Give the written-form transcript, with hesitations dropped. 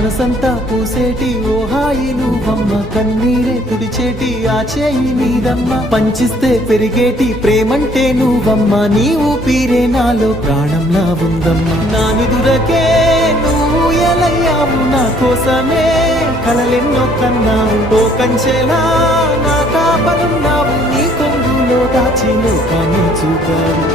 మనసంతా పూసేటి ఓ హాయి నువ్వమ్మ, కన్నీరే తుడిచేటి ఆ చేయి నీదమ్మ, పంచిస్తే పెరిగేటి ప్రేమంటే నువ్వమ్మ, నీ ఊపిరే నాలో ప్రాణంలా ఉందమ్మా. నా నిదురకే నువ్వు ఎలయ్యావు, నా కోసమే కలలెన్నో కన్నావు, ఓ కంచెలా నా కాపలున్నావు, నీ కొంగులో దాచి లోకాన్ని చూపావు.